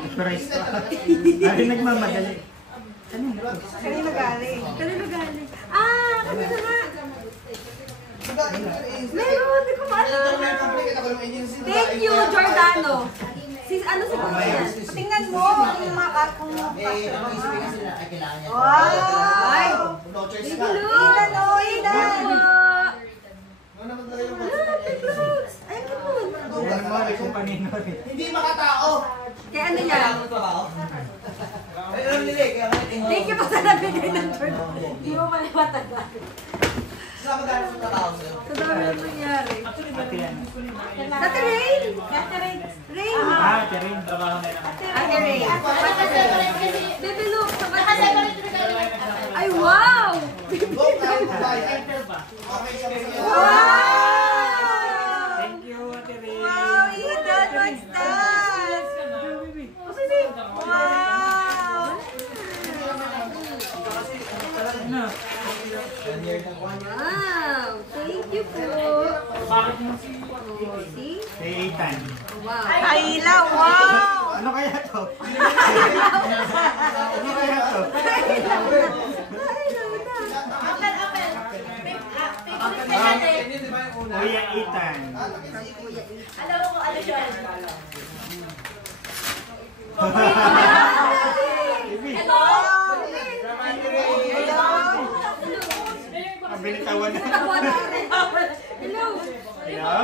Surprise pa. Ari nagmamadali. Kanino galing? Kanino galing? Ah, kanino nga? Meron, di ko maalala. Thank you, Giordano. Ano si Kuya? Tingnan mo kung makakong Ay! Ilan o, ilan! Hindi makatao! Kaya ano yan? Thank you pa sa nabigay ng Giordano. Hindi mo pala matagal. Sa dami ang nangyari. Ate Rain! Rain! Ate Rain, trabaho na naman. Ate Rain! Baby, look! Ay, wow! Wow! Thank you, Ate Rain. Wow, Ethan! What's that? Wow! Wow! Thank you po! See? Si Ethan. Wow! Kaila! Wow! Ano kaya to? Ano kaya to? Kuya Ethan. Alam mo kung ano siya? Hello! Ang binitawan na. Hello! Hello? Hello?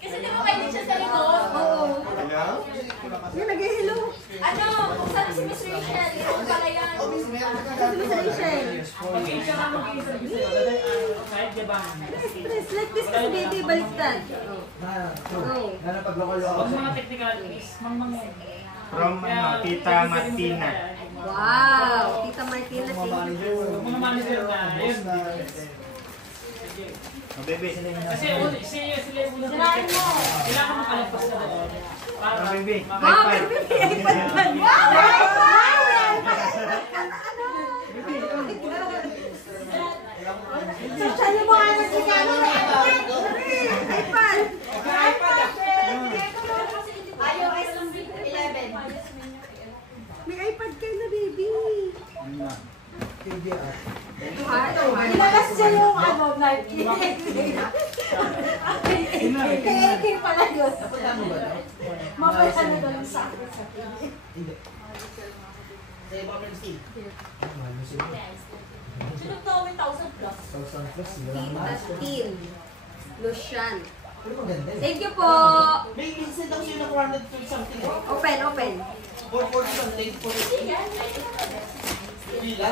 Kasi di ba kayo siya sa likod? Oo. Hello? Yan, nag-hello. Ano? Kung saan si Miss Rachel? Ito pala yan. Sabi mo sa Rachel. Stress like this kasi baby, baliktad. Oh. From Tita Martina. Wow! Tita Martina, thank you. Oh, bebe, sila yung nasa. Sirain mo. Oh, bebe. Wow! Baby, iPad man! Wow! Sasali mo ano si Kano? iPad! iOS 11. May iPad kayo na, baby. Ilabas siya yung ano, knife. Kaya pala yun. Mapala na doon sa akin. Sunod na 1,000 plus. Tita Tin. Lucian. Thank you po. May minsan daw siya na 100 something. Open, open. 440 something. Pila?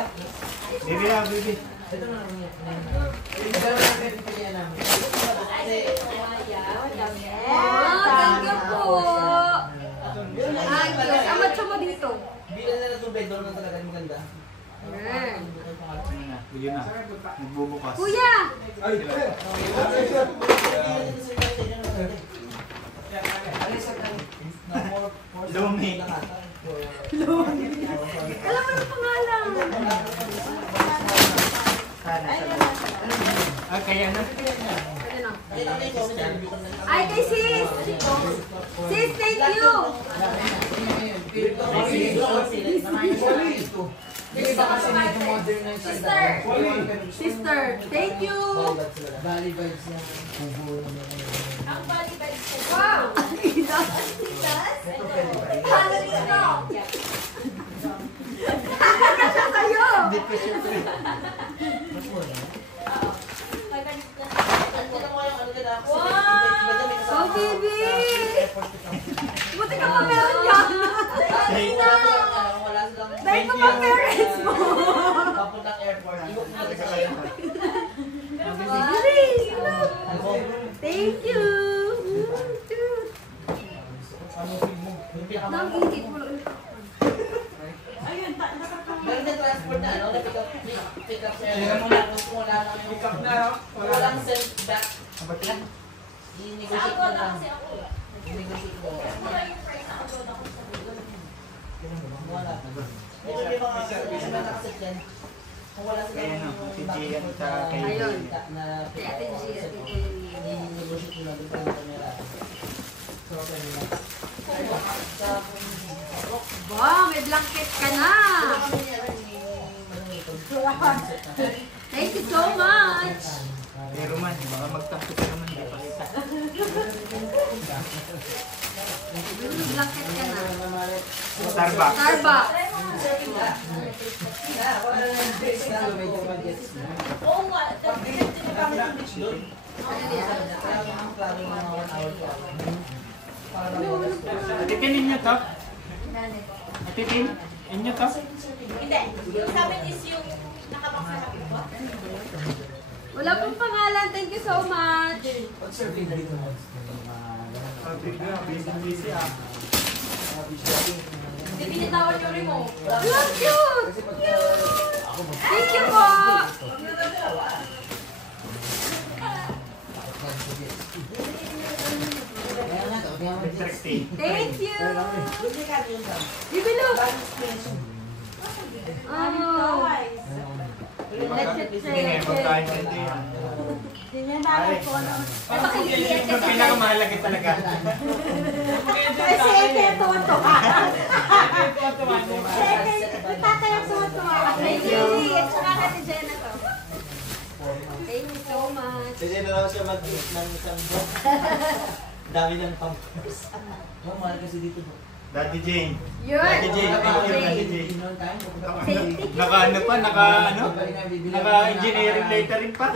Bebe lang, bebe. Ito na lang yan. Oh, thank you po. Thank you. Amat mo dito. Bilan na ng tubig, doon na talaga maganda. Yan. Yun na. Nagbubukas. Kuya! Lumi. Alam mo na pangalan. Ah, kaya na. Ay, kay sis! Sis, thank you! Sister! Sister, thank you! Bali vibes yan. Ang body vibes ko. Wow! Paano dito? Kasya kayo! Hindi pa syempre. Oh, baby! Buti ka pa meron ka! Dahil pa pa parents mo! Papuntang airport. Thank you! Nang ingit mo ulit. Meron din transport na ano, na pick up sir. Pick up na. Walang send back. I-negotiate mo lang. I-negotiate mo. Wala. Ito yung mga nakasit yan. Kung wala sila Kaya no, si Gian sa kay Ayun. na Si Ate G, Ate G. i-negotiate mo lang dito yung camera. So, okay nila. Thank you so much. Pero man, baka magtampo ka naman. Di pa kita. Blanket ka na. Starbucks. Starbucks. Oo nga, hindi kami ng beach doon. Atitin ninyo to? Atitin? Inyo to? Hindi, yung sa amin is yung nakabang sa kapit ko. Wala pong pangalan. Thank you so much. Busy ah. Hindi binitawan yung remote. Look, cute! Thank you po! Interesting. Thank you! Bibilo! Oh! Sige, magkain din yan. Ganyan na ako po. Ito pinakamahalaga talaga. Kasi ito yung tuwa-tuwa. Tatay ang tuwa-tuwa. Thank you! At saka natin Jenna to. Thank you so much. Kasi na lang siya mag-eat ng isang buwan. Dami ng pampers. Mahal kasi dito po. Daddy Jane. Yun! Daddy Jane, thank you, Daddy Jane. Naka-ano pa, naka-engineering lettering pa.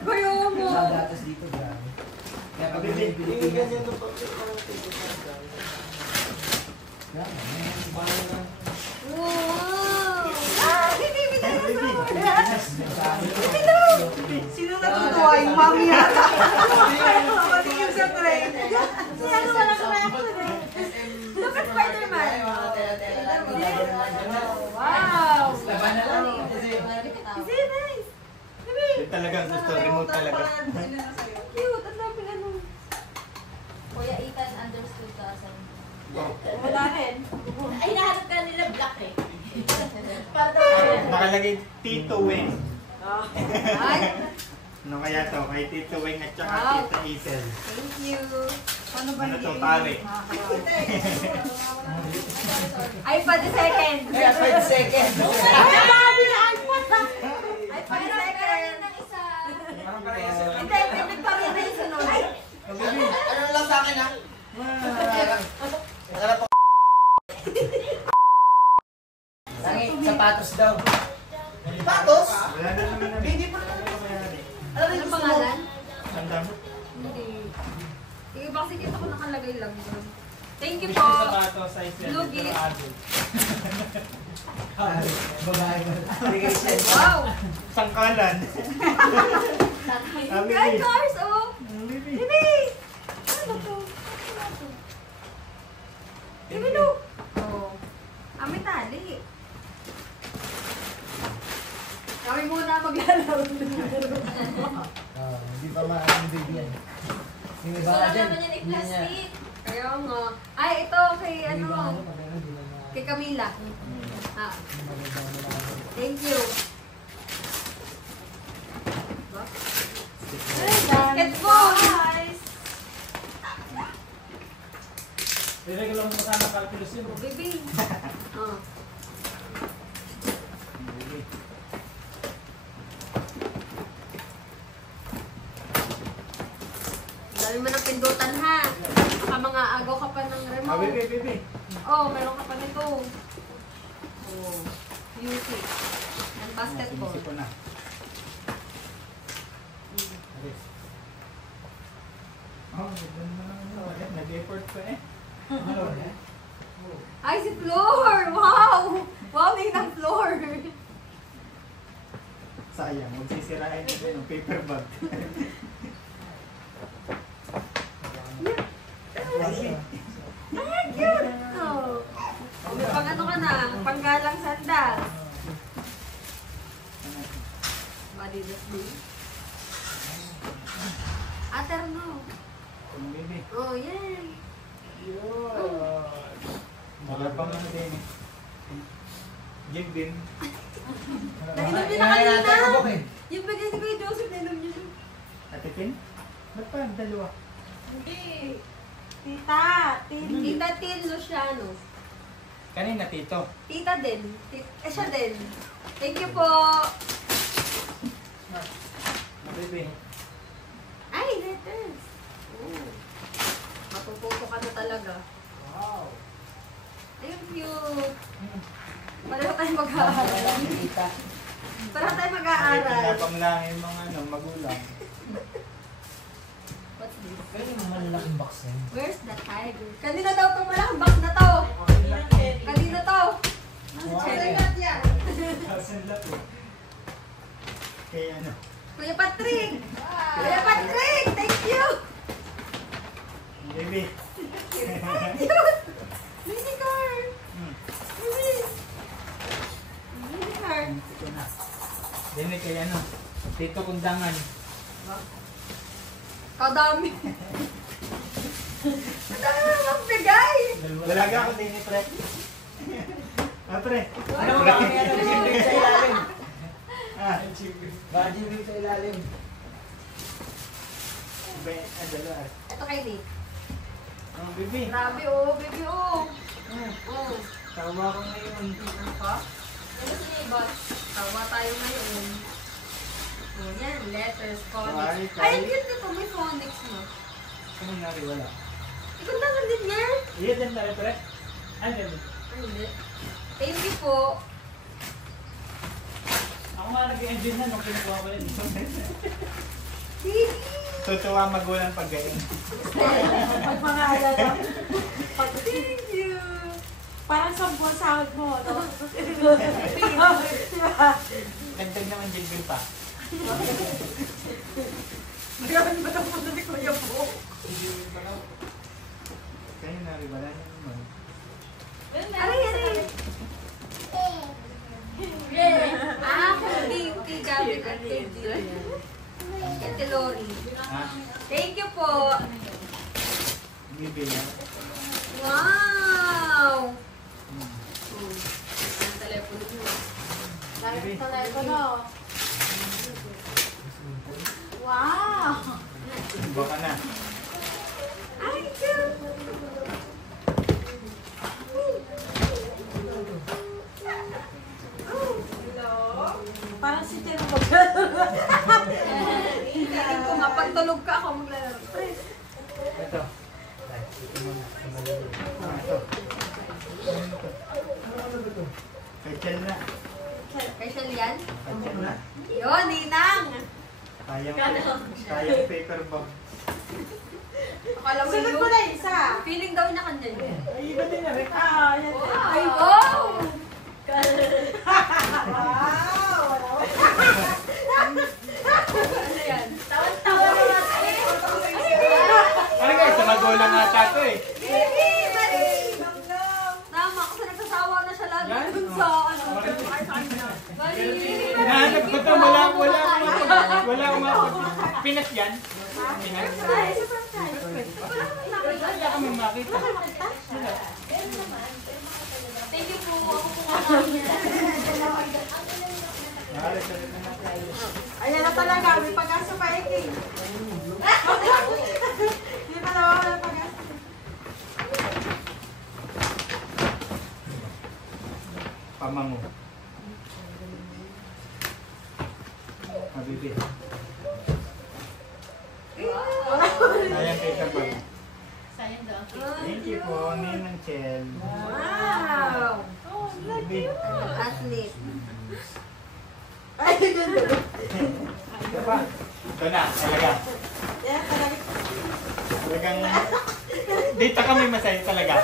Kuya mo! Gatas dito, grabe. Kaya pag may Pilipinas, Wow! Ah! Hindi, hindi tayo Sino natutuwa? Yung mami yata. Pati yung sa train. Sino wala ka na ako eh. Look at Spider-Man! Wow! Is it nice? Yun talagang gusto, remote talaga. Cute! Ang dami ano. Kuya Ethan understood ka sa... Wala rin. Ay, nahanap ka nila black eh. Para daw. Nakalagay Tito Weng. Ay! Ano kaya to? Kay Tito Weng at saka Wow. Tita Isel. Thank you! Ano ba Ano to, pare? iPad the second! Kaya 5 seconds. Ay, mami! iPad! iPad the second! Hindi, hindi pa rin na yung sunod. Ano lang sa akin ha? Nakalap ako. Tangi, sapatos daw. Sapatos? Wala na naman na. Hindi pa naman mayari. Ano pangalan? Tanda mo? Hindi. Sige, bakit kita ko nakalagay lang doon. Thank you po! Lugis! Babae mo. Bigay siya. Wow! Sangkalan. Guys, cars, oh! Bibi! Ano to? Bibi, no! Oh. May tali. Kami muna maglalaro. Hindi pa maaaring baby yan. Yung iba Wala nga dyan, naman yan hindi niya. i-plastic. Kaya nga. Ay, ito kay Yung iba nga ano, dyan, pag ano, di ba na- kay Camila. Ah, maganda mo naman. thank you. Basketball! Guys! Iregalo mo sana calculus yun. Oh, baby. Oh. Dami mo ng pindutan ha. Baka mga agaw ka pa ng Ah, remote. bebe. Oh, meron ka pa nito. Oh, music. And basketball. Sinisip ko na. Oh, ganda naman ano. Nag-effort pa eh. Ay, si Floor! Wow! Wow, ng Floor! Sayang, magsisirain na din ng paper bag. Ay, cute! Oh. Oh, may pang ano ka na, panggalang sandal. Adidas din. Aterno. Ano, bebe? Oh, yan. Wala pang ano din eh. Gig din. Nainom niyo na Kaya kanina. natin ako eh. Yung bigay si Kuya Joseph, nainom niyo na. Atitin? Ba't pa ang dalawa? Hindi. Tita! Tita Tin Luciano. Kanina, tito. Tita din. Siya din. Thank you po. Baby. Ay, letters. Oh. Matututo ka na talaga. Wow. Ay, cute. Pareho tayo mag-aaral. Pareho tayo mag-aaral. Pinapang lang yung mga magulang. What's this? Pero yung malalaking box na yun. Where's the tiger? Kanina daw itong malaking box na to. Kanina to. Thousand lang po. Kaya ano? Kuya Patrick! Kuya Patrick! Thank you! Baby. Cute! Mini car! Mini! Mini car! Ito na. Dini kay ano? Tito Kundangan. Kadami! Kadami mo magbigay! Wala ka ako din pre. Ah, pre. Ano ba? Gajibig sa ilalim. Ah, Gajibig sa ilalim. dalawa. Ito kay Nick. Oh, baby. Grabe oh, baby oh! Oh. Tawa ko ngayon. Ano pa? Ano si Nibot? Tawa tayo ngayon. Oh, yan. Letters, phonics. Ay, ang cute nito. May phonics mo. Ano nari wala? Ikaw naman din yan. Iya din na rin, pre. Ano yun? Ay, hindi. Thank you po. Ako nga nag-enjoy na nung kinukuha ko yun. Baby! Tutuwa magulang pag galing. Pag mga alala. Thank you! Parang sa buwan sahod mo, no? Dagdag naman jingle pa. Grabe ba ito po ni Kuya po? Kayo nari wala naman. Aray, aray! Ah, kay Gabi at kay Dylan. Ate Lori. Ha? Thank you po. Baby na. Wow! Ang telepono mo. Lagi sa telepono. Wow! Baka na. Ay, cute! Parang si Tino Feeling ko nga, pag tulog ka ako maglalaro. Ito. Ah, ito. Kay Chel na. Special yan? Kay Chel na. Yun, Ninang! Kayang paper bag. Akala mo Sunod yun? mo na isa. Feeling daw niya kanya yun. Ay, iba din na rin. Ah, yan. Ay, wow! Wow! Ano yan? Tawa-tawa naman. Ano guys, sa magulang ata ito eh. Baby! Mali! Tama, kasi nagsasawa na siya lagi Yan? dun sa ano. Mali! Hinahanap ko ito, wala akong Pinas yan? Pinas? Wala kami makita. Thank you po. Ako po nga Ayan na talaga, may pag-asa pa eh. Hindi pa naman wala pag-asa. Pamango. Habibi. Ayan paper bag. Thank you po, Ninang Chel. Wow! Baby. Athlete. Ay, ganda. Ito pa. Ito na, talaga. Ayan talaga. Talagang, dito kami masaya talaga.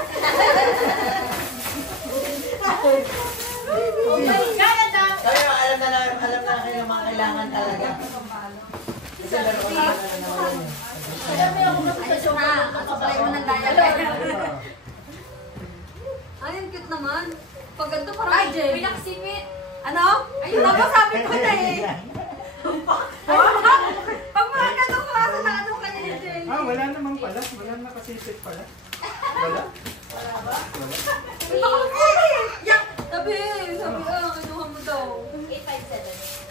Oh my God! Kaya alam na kayo mga kailangan talaga. Kasi laro ko na naman yun. Ayos na. Supply mo ng dialogue. Ay, ang cute naman. Pag ganito parang pinaksimit. Ano? Ayun, tapos sabi ko na eh. Pag mga ganong klase na ano ka ni Jelly. Ah, wala naman pala. Wala nakasisip pala. Wala? Uy, baka mag-ulit. Yak! Sabi, kinuha mo daw. 857.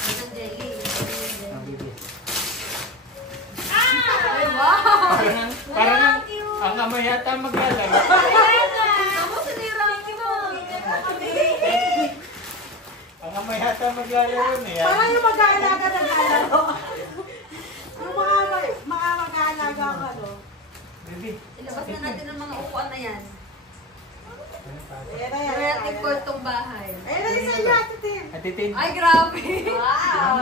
Ang jelly. Habibi. Ay, wow! Parang ang kamay yata maglalaro. Ayan na! Ako sinira ko. Baka may hata maglalaro na yan. Parang yung mag-aalaga ng alaro. Yung mga mag-aalaga ka, no? Baby. Ilabas na natin ang mga upuan na yan. Ayan na yan. Kaya natin ko itong bahay. Ayan na yung sa iyo, Ate Tim. Atitin. Ay, grabe! Wow!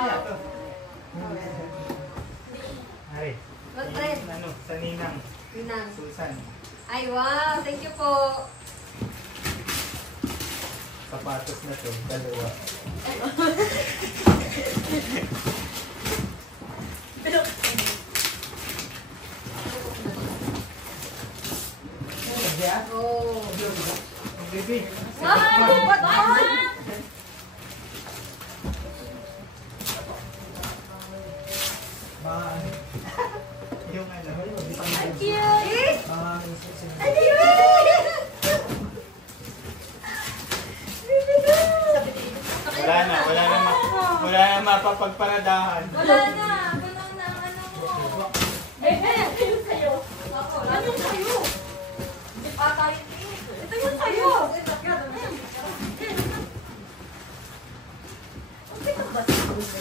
Ari. What red? Ano, sa Ninang. Ninang. Susan. Ay, wow! Thank you po! Sapatos na to, dalawa. Oh! Baby. Wow! What? Yung ano, Ang cute! Ay, Bibi! wala na mapapagparadahan. Wala na! Ganun na ang ano mo. Ayun sa'yo. Ako. Ano yung sa'yo? Hindi pa tayo. Ito yung sa'yo.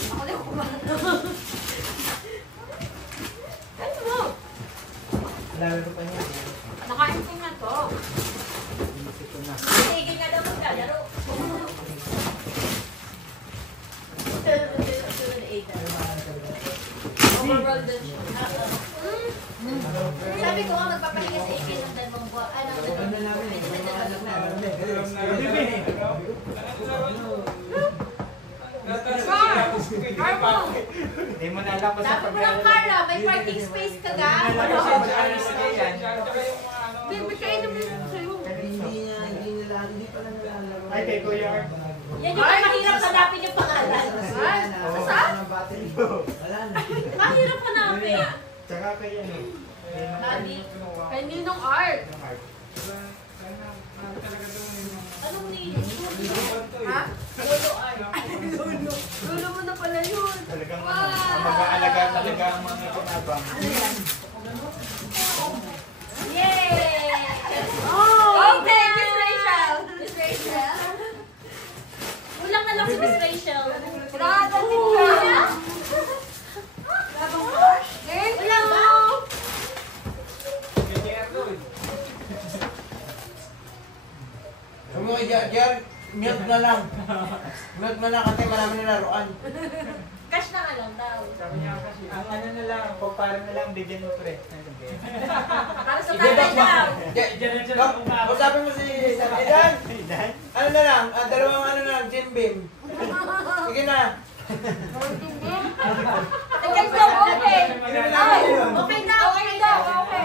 Ako na yung kumano. Ano mo? Lalo pa niya. Nakain ko na to. Ito na. Sige nga daw maglalaro. Overall din siya. Sabi ko nga magpapahinga sa AK ng dalawang buwan. Hindi mo na alam kung sa Sabi mo lang, Carla, may parking space ka ga? Baby, kain naman yung sa'yo. Ay, kay Kuya Art. Yan yung mahirap hanapin yung pangalan. Saan? Mahirap hanapin. Tsaka kay ano. Daddy. Kay Ninong Art. Anong ni? Ha? Lolo Art. Lulo mo na pala yun. Talagang ang mag-aalaga talaga ang mga kinabang. Yay! Okay, Miss Rachel. Miss Rachel. Kulang na lang si Miss Rachel. Nakakating ka. Wala ba? Sabi mo kay Jar, mute na lang. Mute na lang kasi marami nilaruan. Cash na nga lang daw. Sabi niya kasi, ang ano na lang, pagpara na lang, bigyan mo pre. Para sa tatay daw. Usapin mo si Idan. Ano na lang, dalawang ano na lang, Jim Beam. Sige na. Tingnan daw, okay. Ay, Okay na, okay daw. Okay.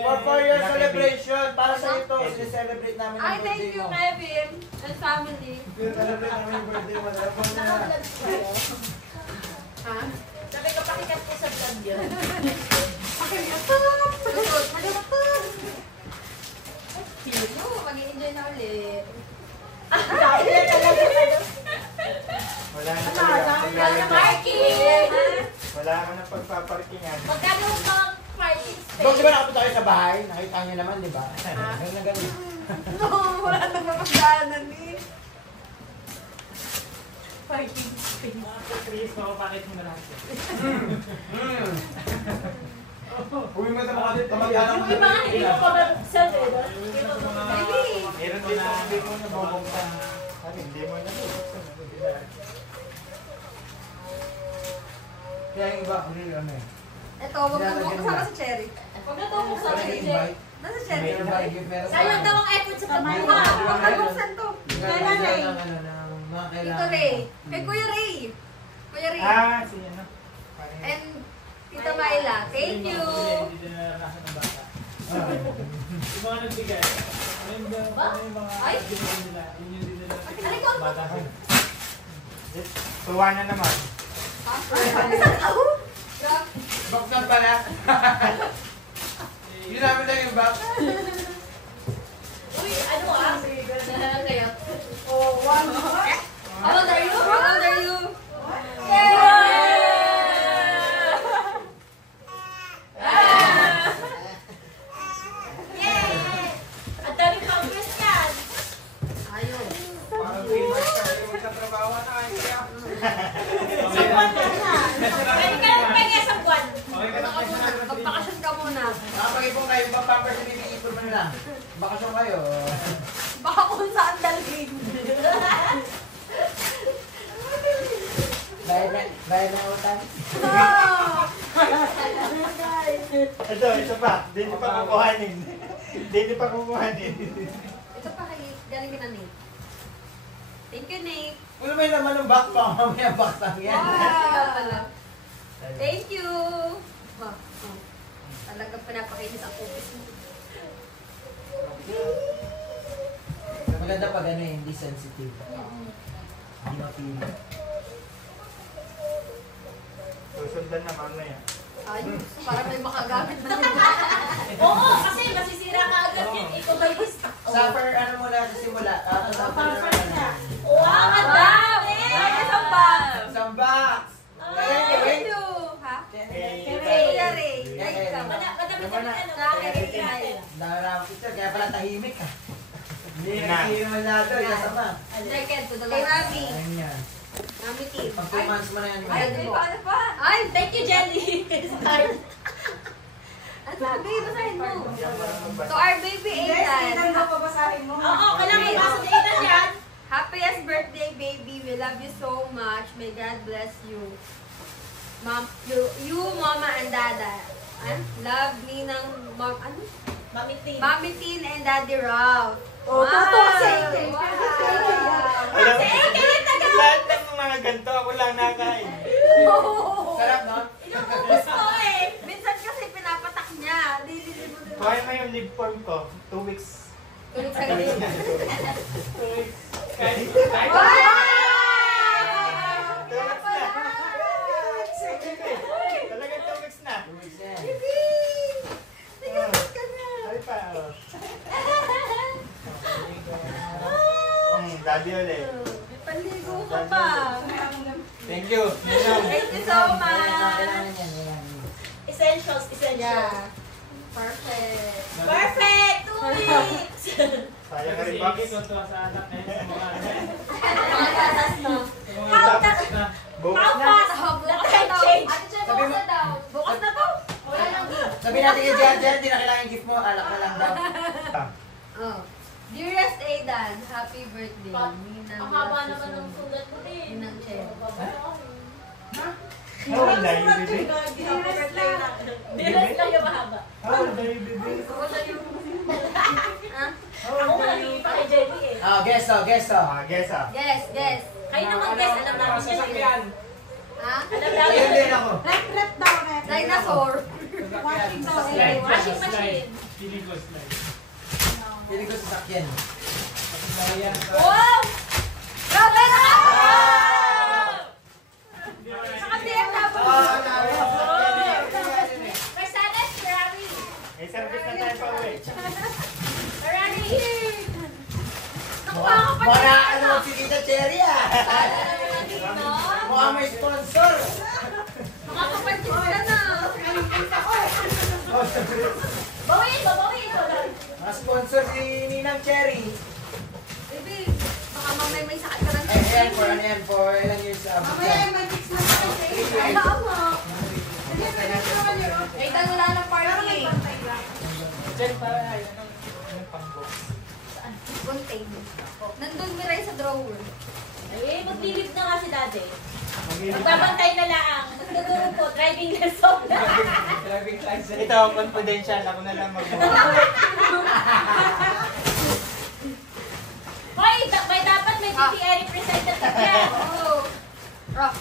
For 4 years celebration, para sa ito, celebrate namin Ay, yung thank birthday you, mo. Kevin and family. Celebrate namin yung birthday mo. Dalawang na lang. Ha? Sabi ko, pakikat ko sa vlog yun. Susunod. Sino? Mag-i-enjoy na ulit. Wala na talaga. Paglalagay. Parking! Wala ka na pagpaparkingan. Magkano pang parking space? Dok, di ba nakapunta kayo sa bahay? Nakita niyo naman, di ba? Ganun na ganun. No, wala nang mapagdaanan eh. Parking space. Please, mapapakit mo na lang. Uwi mo sa mga kamag-anak mo. Yung mga hindi ko pa mabuksan eh. no? Meron din ako hindi mo na bubuksan. Ano, hindi mo na bubuksan. Kaya yung iba, ano eh. Ito, wag mo kasama si Cherry. Huwag na ito kung sa Kaya akin. invite. Nasa Cherry. Sayang daw ang effort sa Tama pagbuka. na. Huwag nabuksan to. Kailan eh? Tito Ray. Kay Kuya Ray. Kuya Ray. Ah, si ano. And Tita Myla. Thank you. Hindi na naranasan ng bata. Yung mga nagbigay. Ano yung mga Ay? binigay nila? Yun yung din nila. Alay ko. Bata. Tuwa na naman. Box na pala. Hindi namin lang yung box. Uy, ano ah? Kaya. Oh, one. How old are you? How old are you? Yay! Ang dami pang Christian. Ayun. Parang famous ka rin magkatrabaho na. na. Bakasyon kayo. Baka kung saan dalhin. Bayad na utang. Ito pa. Hindi pa kukuhanin. Hindi pa kukuhanin. Ito pa kay galing na Nate. Thank you, Nate. Ano may laman ng backpack? Mamaya backpack yan. Wow! Thank you! Wow. Oh. Talagang pinapakinis ang kupit mo. Maganda pag ano eh, hindi sensitive. Hindi mapili. Susundan na mamaya. Ay, para may makagamit na. Oo, kasi masisira ka agad yan. Ikaw ba yung stock? Suffer, ano muna sa simula. Suffer na. Wow, ang dami! Isang box! Isang box! Thank you! Ha? Kuya Ray. Ay, ikaw. Madami sa ano. Nakakairay. Nakarami picture, kaya pala tahimik ka. Hindi Na. nagsino na ito, kasama. Second to the last. Kay Rami. Ayun yan. Mami team. Pag 2 months mo na yan. Ay, paano pa? Ay, Thank you, Jelly. Start. ano babe, basahin mo. To our baby Aidan. Oo, kailangan ipasa sa itan yan. Happiest birthday, baby. We love you so much. May God bless you. Mom, you, Mama and Dada. Love me ng mom, ano? Mami Tin. Mommy Tin and Daddy Ralph. Oh, totoo sa inyo. Alam mo, lahat ng mga ganito, ako lang nakain. Sarap, no? Inububos ko eh. Minsan kasi pinapatak niya. Kuhain mo yung live form ko. 2 weeks. Tulog sa gabi. 2 weeks. Kahit talagang 2 weeks na. Ay pa, oh. Daddy ulit. Paligo ka pa. Thank you. Ninong. Thank you so much. Kailangan yan, yan. Essentials, essentials. Yeah. Perfect. Perfect! 2 weeks! Sayang ka rin, Kasi Box. Iggy, tuwa sa anak na yun, sa mga Mga tatas no. sa mga tapos na. Bukas How na. fast? Bukas na daw. Change. Ate Che, bukas na daw. Bukas na to. Wala lang. Sabi natin kay Jan, Jan, di na kailangan gift mo, alak na lang daw. Oh. Dearest Aidan, happy birthday. Ninang Ang haba loves you naman so ng much. sulat mo din. Ninang Che. How old are you, baby? Dinas lang yung mahaba. How old are you, baby? Wala yung... Ha? Ako nga, hindi pa kay Jelly eh. Ah, guess Guess ah. Yes, yes. Kayo naman guys, alam namin yan eh. Ha? Alam Ayun namin. din ako. Rep daw, rep. Dinosaur. Washing daw. Slide. Washing machine. Feeling ko slide. Pili ko sa sakyan. Ayan. Wow! Grabe na ka! Hindi mo na- Saka BMW. Mercedes, Ferrari. May service na tayo pa uwi. Ferrari. Mukha na ano si Tita Cherry ah. Mukha may sponsor. Makakapansin ka na. Bawiin ko, bawiin ko. Mga sponsor si Ninang Cherry. Baby, baka mamay may sakit ka ng Ayan, for ilang years Mamaya may fix na sa Ay, ako. Aidan, wala ng party. Diyan para, ano pang-box? Contain. Nandun miray sa drawer. Eh, maglilip na nga si Daddy. Magbabantay na lang. Magtuturo po, driving lesson. Driving license. Ito, confidential. Ako na lang mag-box. Hoy, may dapat may BPI representative yan. Oh. Rock.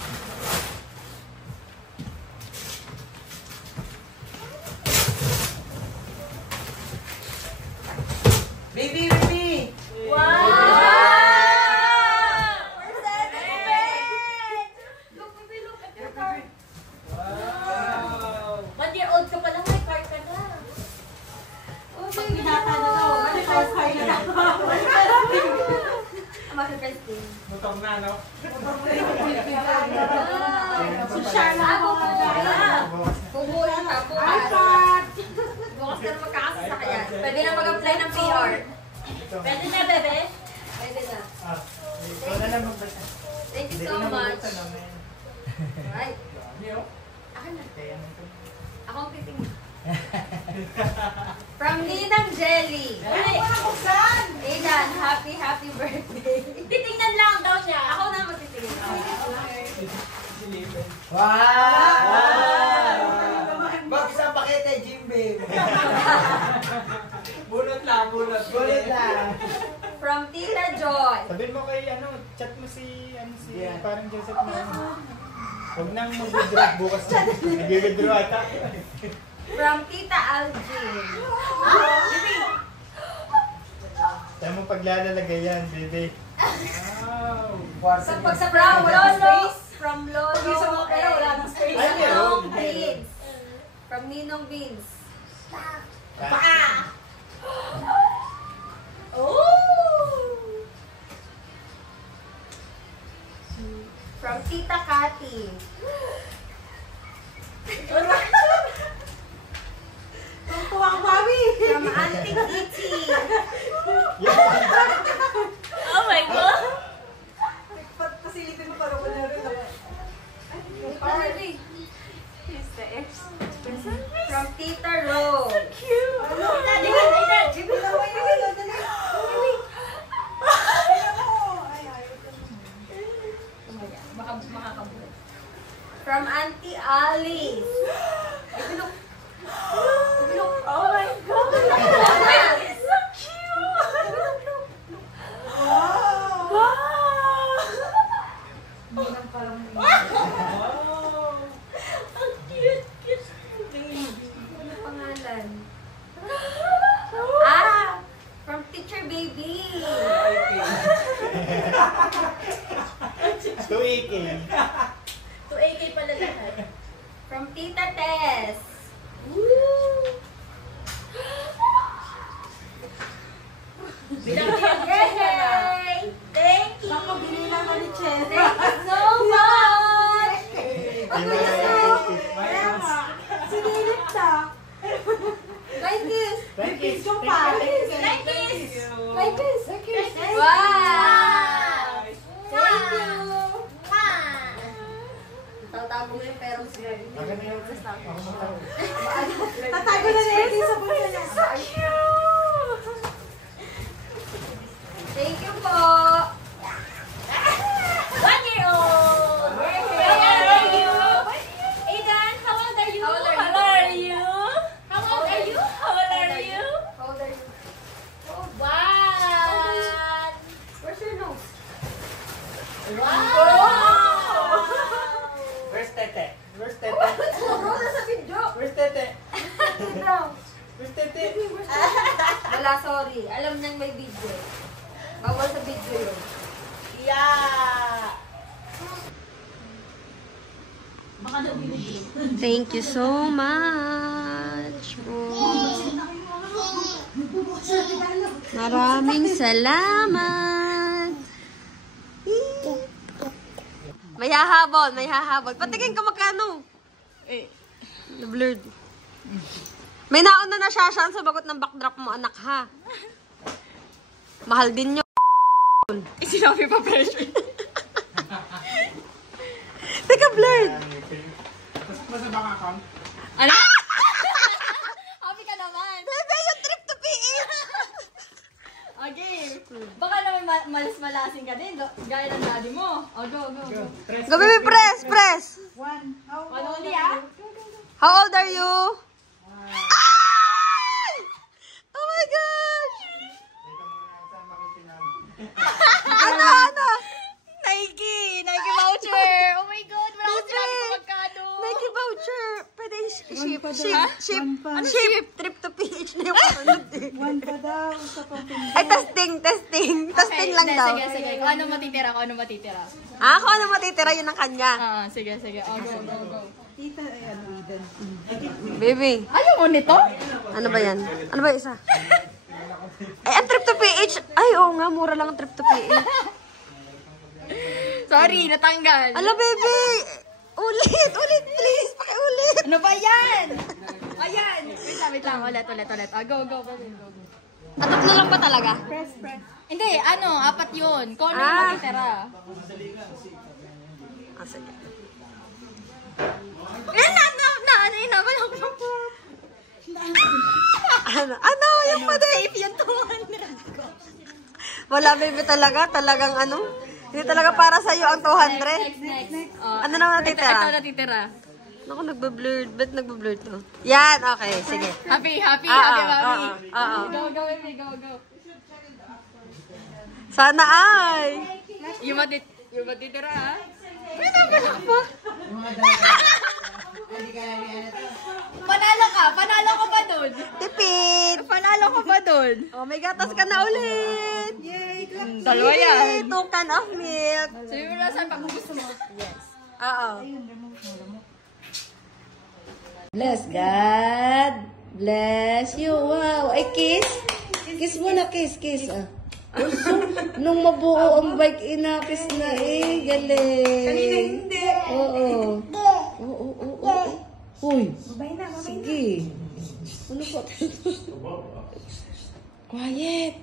Baby, baby! Wow! Look, baby, look at your card. Wow! 1 year old ka pa lang, may card ka na. Oh, Pag baby, pinata na daw, balik tayo sa kanya na. Ma-surprise din. Mutok na, no? Si Sharla ako Kubuhin ka, bukas. iPad! Bukas ka na magkakasasakyan. Pwede na mag-apply ng PR. Ito. Pwede na, bebe? Pwede na. Ah, ikaw na lang magbasa. Thank you Hindi so ko na much. mabuksan, no, man. Right. Hindi, oh. Akin na. Kaya naman ito. Ako ang titingin. From Ninang Jelly. Ay, Aidan, happy birthday. titingnan lang daw niya. Ako na magtitingin. Wow! Bak isang pakete, Jim Beam. Bunot lang, bunot. Gulit lang. From Tita Joy. Sabihin mo kay chat mo si Yeah. parang Joseph na huwag nang mag-withdraw bukas. Nag-withdraw ata. From Tita Algin. Tayo mo paglalagay yan, baby. From Lolo. From Lolo. Wala nang space. Ay, meron. Ninong Beans. From Ninong Beans. From Tita Cathy. Tuwang mami. From Auntie Kitty. Oh my God! Pasilipin mo para wala rin. From Tita Ro. From Auntie Alice. Oh my God! It's so cute! Ang cute! Ano pangalan? From Teacher Baby. 2AK. 2AK pala lahat. From Tita Tess. Bilang yay! Thank you! Ako, binila ko ni Chen. Thank you so much! Kaya nga, sinilip na. Like this! Thank you. Yung pa. Like this! Like this! Like this! Wow! Wow! Thank you! Tatago mo yung pera mo sa gawin. Akin na yung ako magtawag. Tatago na natin sa bulsa niya. So cute! Thank you po! 1-year-old! How old are you? Aidan, how old are you? How old are you? How old are you? How old are you? How old are you? How old are you? Wow! Where's your nose? Wow! Where's Tete? Where's Tete? Bro, nasa video! Where's Tete? Bro! Where's Tete? Wala, sorry. Alam niyang may video. Bawal sa video yun. Yeah! Thank you so much. Maraming salamat. May hahabol, may hahabol. Patingin ka magkano? Na-blurred. May nauna na siya ang sumagot ng backdrop mo, anak, ha? Mahal din yun. Sinabi pa pressure. Teka, blurred. Ano? Happy ka naman. Bebe, yung trip to PH. Okay. Baka naman malas-malasin ka din. Gaya ng daddy mo. Oh, go. Go, baby, press. One. How Ano ulit ah? How old are you? Ay! Oh my gosh! Ano? Nike voucher. Oh my God. Wala ko sinabi kung magkano. Nike voucher. Pwede ship. Trip to PH na yung kasunod eh. one pa daw. Sa pang-pindot. Ay, testing. Testing lang daw. Sige. Kung ano matitira. Kung ano matitira, yun ang kanya. Sige. Oh, go. Tita, ay ano, Eden. Baby, Ayaw mo nito? ano ba yan? Ano ba isa? Ay, ang trip to PH. Ay, oo nga, mura lang ang trip to PH. Sorry, natanggal. Ala, baby! Ulit, please! Pakiulit! Ano ba yan? Ayan. Wait lang. Ulit. Oh, go. At tatlo lang ba talaga? Press. Hindi, 4 yun. Kung ano Ah. yung matitira. Sige. Ano ako. Ano? Yung pa din? Yung 200 ko. Wala, baby, talaga. Talagang ano? Hindi talaga para sa'yo ang 200. Next. Ano naman natitira? Ito natitira. Naku, nagbe-blurred. Ba't nagbe-blurred to? Yan, okay. Sige. Happy, Ah, mami. Oo. Go, baby, go. Sana ay. Yung matitira, ha? Panalo ka ba dun? Tipid. Panalo ka ba dun? Oh, may gatas ka na ulit. Yay! Dalawa yan. 2 can of milk. Sabi mo na saan pag gusto mo. Oo. Bless God. Bless you. Wow. Ay, kiss. Kiss mo na, kiss. Ah. Uso, nung mabuo ang bike, inakis na eh. Galing. Kanina hindi. Oo. Uy. Sige. Ano po? Quiet.